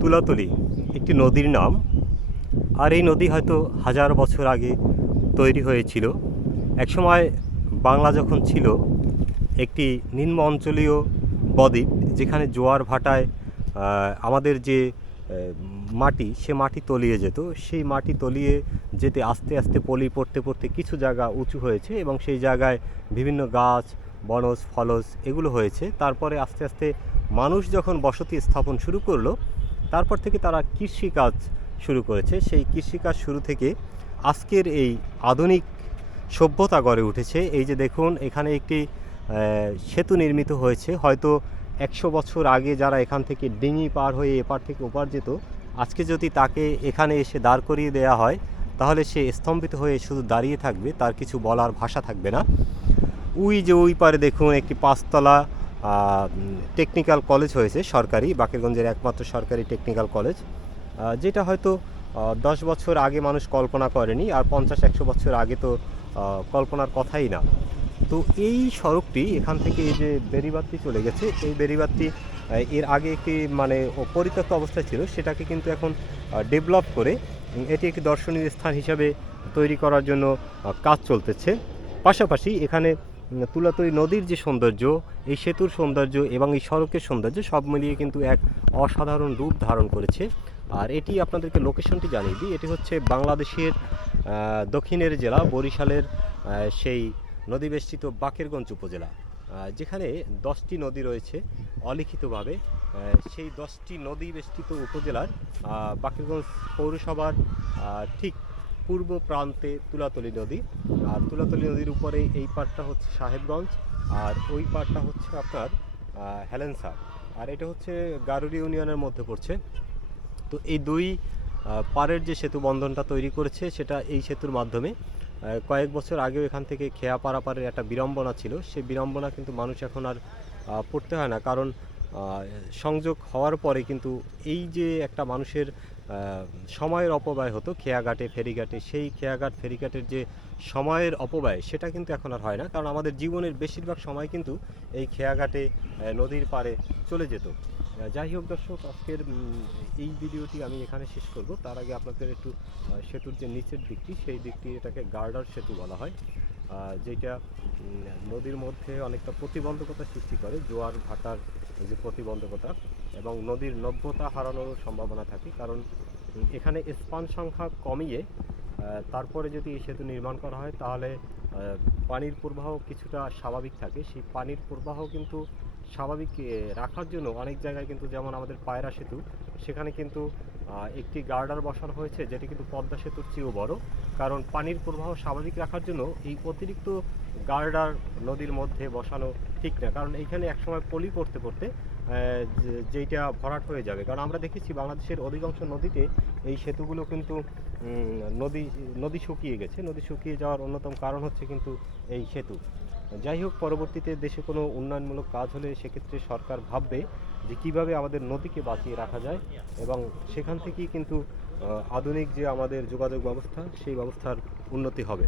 তুলাতলি একটি নদীর নাম। আর এই নদী হয়তো হাজার বছর আগে তৈরি হয়েছিল। একসময় বাংলা যখন ছিল একটি নিম্ন অঞ্চলীয় বদ্বীপ, যেখানে জোয়ার ভাটায় আমাদের যে মাটি, সে মাটি তলিয়ে যেত। সেই মাটি তলিয়ে যেতে আস্তে আস্তে পলি পড়তে পড়তে কিছু জায়গা উঁচু হয়েছে এবং সেই জায়গায় বিভিন্ন গাছ, বনজ, ফলজ এগুলো হয়েছে। তারপরে আস্তে আস্তে মানুষ যখন বসতি স্থাপন শুরু করলো, তারপর থেকে তারা কৃষিকাজ শুরু করেছে। সেই কৃষিকাজ শুরু থেকে আজকের এই আধুনিক সভ্যতা গড়ে উঠেছে। এই যে দেখুন, এখানে একটি সেতু নির্মিত হয়েছে। হয়তো 100 বছর আগে যারা এখান থেকে ডিঙি পার হয়ে এপার থেকে ওপার যেত, আজকে যদি তাকে এখানে এসে দাঁড় করিয়ে দেওয়া হয়, তাহলে সে স্তম্ভিত হয়ে শুধু দাঁড়িয়ে থাকবে, তার কিছু বলার ভাষা থাকবে না। ওই পারে দেখুন একটি 5তলা টেকনিক্যাল কলেজ হয়েছে, সরকারি, বাকেরগঞ্জের একমাত্র সরকারি টেকনিক্যাল কলেজ, যেটা হয়তো 10 বছর আগে মানুষ কল্পনা করেনি, আর 50-100 বছর আগে তো কল্পনার কথাই না। তো এই সড়কটি এখান থেকে এই যে বেড়িবাঁধটি চলে গেছে, এই বেড়িবাঁধটি এর আগে একটি পরিত্যক্ত অবস্থায় ছিল, সেটাকে কিন্তু এখন ডেভেলপ করে এটি একটি দর্শনীয় স্থান হিসাবে তৈরি করার জন্য কাজ চলতেছে। পাশাপাশি এখানে তুলাতলি নদীর যে সৌন্দর্য, এই সেতুর সৌন্দর্য এবং এই সড়কের সৌন্দর্য সব মিলিয়ে কিন্তু এক অসাধারণ রূপ ধারণ করেছে। আর এটি আপনাদেরকে লোকেশনটি জানিয়ে দিই, এটি হচ্ছে বাংলাদেশের দক্ষিণের জেলা বরিশালের সেই নদীবেষ্টিত বাকেরগঞ্জ উপজেলা, যেখানে 10টি নদী রয়েছে অলিখিতভাবে। সেই 10টি নদী বেষ্টিত উপজেলার বাকেরগঞ্জ পৌরসভার ঠিক পূর্ব প্রান্তে তুলাতলি নদী। আর তুলাতলি নদীর উপরে এই পাড়টা হচ্ছে সাহেবগঞ্জ, আর ওই পাড়টা হচ্ছে আপনার হেলেন্সা, আর এটা হচ্ছে গারুড়ি ইউনিয়নের মধ্যে পড়ছে। তো এই দুই পাড়ের যে সেতু বন্ধনটা তৈরি করেছে, সেটা এই সেতুর মাধ্যমে। কয়েক বছর আগেও এখান থেকে খেয়া পারাপারের একটা বিড়ম্বনা ছিল, সেই বিড়ম্বনা কিন্তু মানুষ এখন আর পড়তে হয় না, কারণ সংযোগ হওয়ার পরে কিন্তু এই যে একটা মানুষের সময়ের অপব্যয় হতো খেয়াঘাটে ফেরিঘাটে, সেই খেয়াঘাট ফেরিঘাটের যে সময়ের অপব্যয়, সেটা কিন্তু এখন আর হয় না, কারণ আমাদের জীবনের বেশিরভাগ সময় কিন্তু এই খেয়াঘাটে নদীর পাড়ে চলে যেত। যাই হোক দর্শক, আজকের এই ভিডিওটি আমি এখানে শেষ করব। তার আগে আপনাদের একটু সেতুর যে নিচের দিকটি, সেই দিকটি এটাকে গার্ডার সেতু বলা হয়, যেটা নদীর মধ্যে অনেকটা প্রতিবন্ধকতা সৃষ্টি করে, জোয়ার ভাটার যে প্রতিবন্ধকতা এবং নদীর নভ্যতা হারানোর সম্ভাবনা থাকে। কারণ এখানে স্পান সংখ্যা কমিয়ে তারপরে যদি এই সেতু নির্মাণ করা হয়, তাহলে পানির প্রবাহ কিছুটা স্বাভাবিক থাকে। সেই পানির প্রবাহ কিন্তু স্বাভাবিক রাখার জন্য অনেক জায়গায় কিন্তু, যেমন আমাদের পায়রা সেতু, সেখানে কিন্তু একটি গার্ডার বসানো হয়েছে, যেটি কিন্তু পদ্মা সেতুর চেয়েও বড়। কারণ পানির প্রবাহ স্বাভাবিক রাখার জন্য এই অতিরিক্ত গার্ডার নদীর মধ্যে বসানো ঠিক না, কারণ এইখানে একসময় পলি পড়তে পড়তে যেইটা ভরাট হয়ে যাবে। কারণ আমরা দেখেছি বাংলাদেশের অধিকাংশ নদীতে এই সেতুগুলো কিন্তু নদী শুকিয়ে গেছে। নদী শুকিয়ে যাওয়ার অন্যতম কারণ হচ্ছে কিন্তু এই সেতু। যাই হোক, পরবর্তীতে দেশে কোনো উন্নয়নমূলক কাজ হলে সেক্ষেত্রে সরকার ভাববে যে কীভাবে আমাদের নদীকে বাঁচিয়ে রাখা যায়, এবং সেখান থেকেই কিন্তু আধুনিক যে আমাদের যোগাযোগ ব্যবস্থা, সেই ব্যবস্থার উন্নতি হবে।